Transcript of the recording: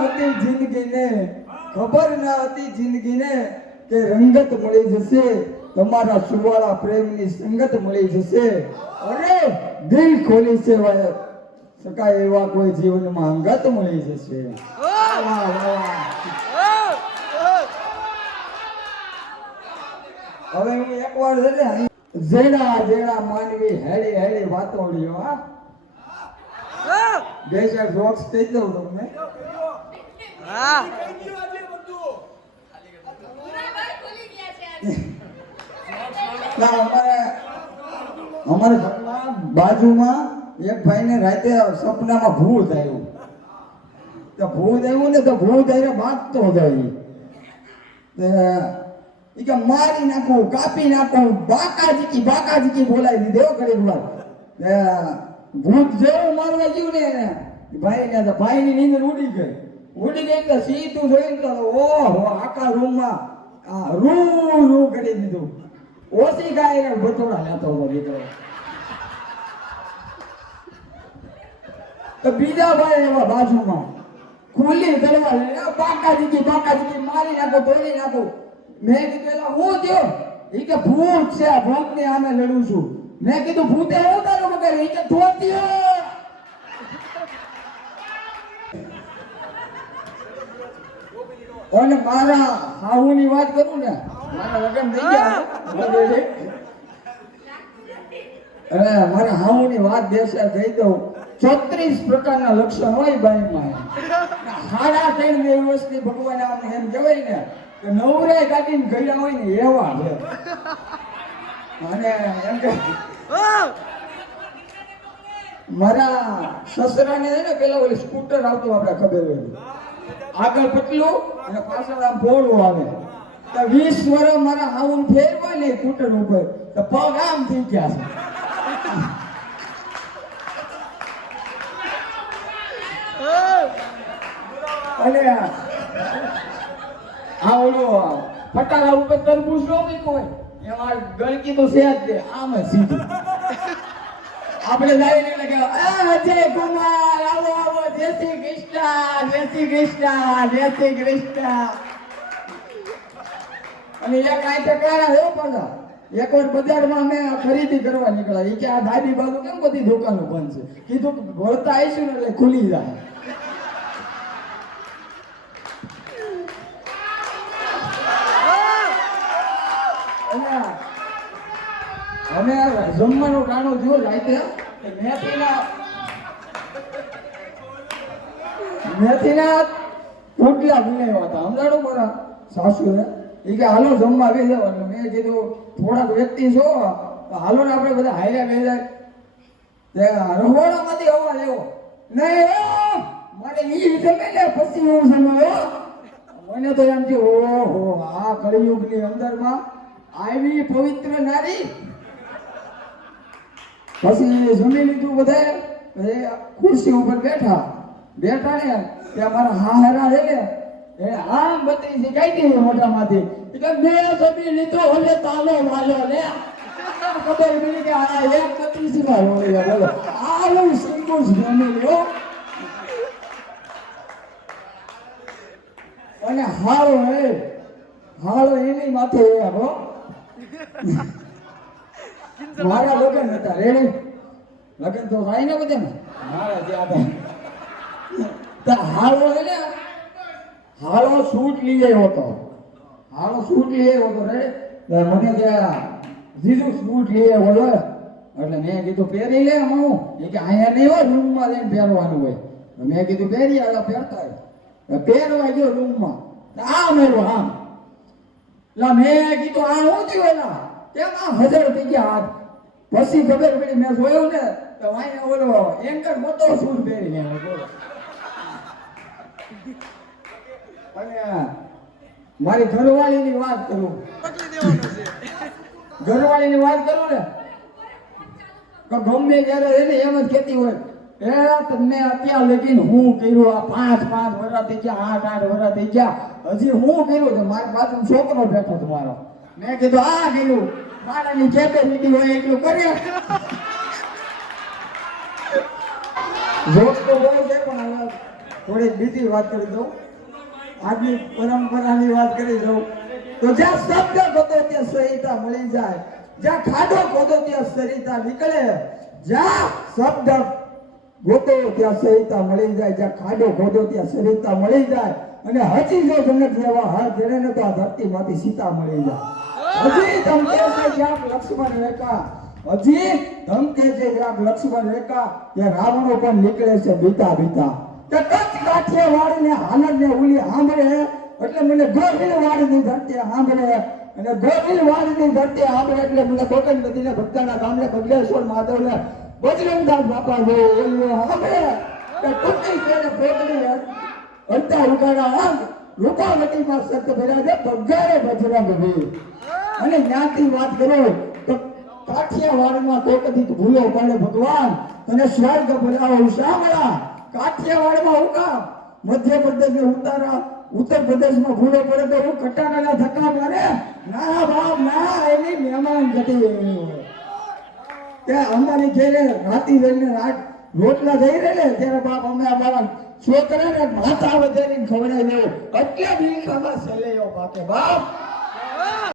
હતી જિંદગીને, ખબર ન હતી જિંદગીને કે રંગત મળી જશે, તમારા સુવાળા પ્રેમની સંગત મળી જશે. અરે દિલ ખોલી છે શકાય એવા કોઈ જીવનમાં અંગત મળી જશે. હવે હું એકવાર છે ને જેડા જેડા માનવી હેડી હેડી વાતોડિયો. બે ચાર જોક્સ કહી દઉં તમને. અમારે બાજુમાં એક ભાઈને રાતે સપનામાં ભૂત આવ્યું. તો ભૂત આવ્યું ને તો ભૂત આવ્યો ભાગતો જાય. કે મારી નાખું, કાપી નાખું, બાકાજી બોલાવી દીધો ઘડીક વાર. ભૂત જેવું મારવા ગયું ને ભાઈની નીંદર ઉડી ગઈ તો સીધું જોઈને તો ઓહો આખા રૂમમાં રૂ કરી દીધું. ઓછી ગાય બતોડા લેતો હતો દીકરો. તો બીજા ભાઈ એવા બાજુમાં ખુલ્લી તલવાર લઈને બાકાજી મારી નાખો, તોડી નાખો. મેં કીધું હું થયો? એ કે ભૂત છે, આ ભૂતને આમે લડું છું. મેં કીધું ભૂતે હું તારો મગર? એ કે ધોતિયો. અને મારા હાહુની વાત કરું ને, મારા લગ્ન થઈ ગયા. મારા હાહુની વાત દેશે કહી દઉં. 36 પ્રકારના લક્ષણ હોય બાઈમાં. 3.5 દિવસની ભગવાન આમ એમ કહેવાય ને કે નવરાય કાઢીને ગયેલા હોય ને એવા છે. અને એમ કે મારા સસરાને છે ને પેલા ઓલી સ્કૂટર આવતું આપણે ખબર હોય, આગળ પતલું અને પાછળ આમ ભોળું આવે. તો 20 વર્ષ મારા હાઉન ફેરવા ને સ્કૂટર ઉપર તો પગ આમ થઈ ગયા છે. અને આ ઓલો પટારા ઉપર તરબૂચ નો કોઈ એમાં ગળકી તો છે જ દે આમ સીધું. આપણે જઈને એટલે કે અજય કુમાર આવો જય શ્રી કૃષ્ણ. અને એક આ ટકાણા હો પાછા. એકવાર બજારમાં અમે ખરીદી કરવા નીકળ્યા. એ કે આ દાદી બાજુ કેમ બધી દુકાનો બંધ છે? કીધું વળતા આવીશું ને એટલે ખુલી જાય. અમે જમવાનું ટાણું થયું રાતે. મેથીના રોટલા બનાવ્યા હતા. સમજાડો મારા સાસુએ. એ કે હાલો જમવા આવી જાવ. એટલે મેં કીધું થોડાક વ્યક્તિ છો હાલો ને આપણે બધા હાર્યા બે જાય. રહોડામાંથી અવાજ આવ્યો નહીં મારે ઈ જમે ને પછી હું જમ્યો. મને તો એમ કે ઓહો આ કળિયુગની અંદરમાં આવી પવિત્ર નારી. પછી જમી લીધું બધાએ. ખુરશી ઉપર બેઠા ને ત્યાં મારા હારા છે ને એ આમ બત્રી છે કઈ મોટામાંથી મેં જમી લીધો હવે તાલો વાલો લે. ખબર પડી કે આ એક 32 માં બોલો આવું સિંગુસ જમી લ્યો. અને હાળો એની માથે હો. મારા લગ્ન હતા રેડી. લગ્ન તો થાય ને બધા ને મારા જ્યાં હાળો હે ને હાળો સૂટ લઈ આવ્યો હતો. રે મને ત્યાં જીજુ સૂટ લઈ આવ્યો એટલે મેં કીધું પહેરી લે. હું એ કે અહીંયા નહીં હોય રૂમમાં જઈને પહેરવાનું હોય. મેં કીધું પહેરી આવ્યા પહેરતા પહેરવા ગયો રૂમમાં. આમ આવ્યો આમ. મેં કીધું આ હું થયું એના કેમ આ હજાર થઈ ગયા હાથ. પછી ખબર પડી મેં જોયું ને તો અહીંયા ઓલો એન્કર મોટો સૂટ પહેરીને આવ્યો. અને મારી ઘરવાળીની વાત કરું ને તો ગમે ત્યારે એને એમ જ કહેતી હોય તમને અત્યાર લગીને હું કર્યું. આ 5 વર્ષ થઈ ગયા, 8 વર્ષ થઈ ગયા, હજી હું કર્યું છે? મારી બાજુ છોકરો બેઠો હતો મારો. મેં કીધું આ કર્યું મારાની કેપેસિટી હોય એટલું કરીએ. જોક તો બહુ છે પણ થોડીક બીજી વાત કરી દઉં, આજની પરંપરાની વાત કરી દઉં તો જ્યાં શબ્દ ગોતો ત્યાં સરિતા મળી જાય, જ્યાં ખાડો ખોદો ત્યાં સરિતા નીકળે, જ્યાં શબ્દ ગોતો ત્યાં સરિતા મળી જાય, જ્યાં ખાડો ખોદો ત્યાં સરિતા મળી જાય. અને હજી જો તમને જેવા હાથ જડે ને તો આ ધરતીમાંથી સીતા મળી જાય. હજી ધમકે છે જ્યાં લક્ષ્મણ રેખા, હજી ધમકે છે જ્યાં લક્ષ્મણ રેખા, ત્યાં રાવણો પણ નીકળે છે બીતા બીતા. કે કચ્છ કાઠિયાવાડને હાલને ઉલી સાંભળે એટલે મને ગોહિલવાડની ધરતી સાંભળે, અને ગોહિલવાડની ધરતી સાંભળે એટલે મને કોકણ નદીના ભક્તાના ગામને બગલેશ્વર મહાદેવને બજરંગદાસ બાપા જો સાંભળે કે ટૂંકી કેને ફોકડી અડધા ઉગાડા આંગ રૂપાવટીમાં સત બિરાજે પગારે બજરંગ વીર. અને જ્ઞાતિ વાત કરો તો કાઠિયાવાડમાં કોકદી ભૂલો પડે ભગવાન અને સ્વર્ગ બોલાવો શામળા. કાઠિયાવાડમાં ઉકા મધ્યપ્રદેશ ને ઉત્તર પ્રદેશમાં ભૂલો પડે તો હું કટારાના ધક્કા મારે ના બાપ ના, એની મહેમાન જતી કે અમારી ઘેરે રાતી રહીને રોટલા જઈ રહે ત્યારે બાપ અમે અમારા છોકરાને માથા વધારીને ખવડાવી દેવું એટલે બી ખબર સલેયો બાકે બાપ.